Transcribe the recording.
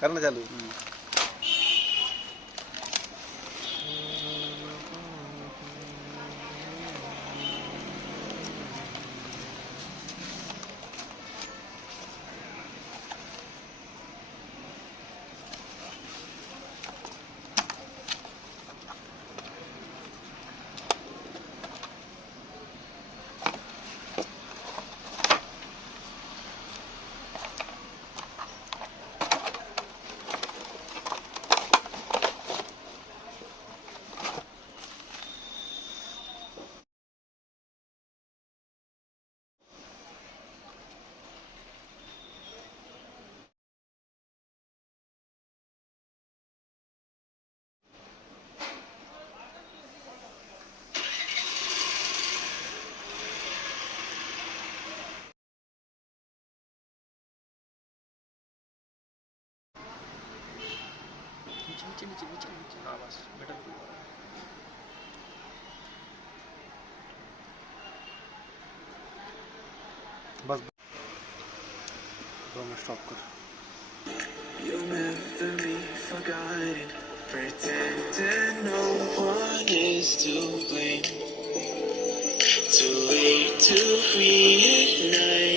करना चालू। नीचे नीचे नीचे नीचे, हाँ बस मिडल। बस 2 मिनट स्टॉप कर। You'll never be forgotten. Pretending no one is to blame. Too late to reignite.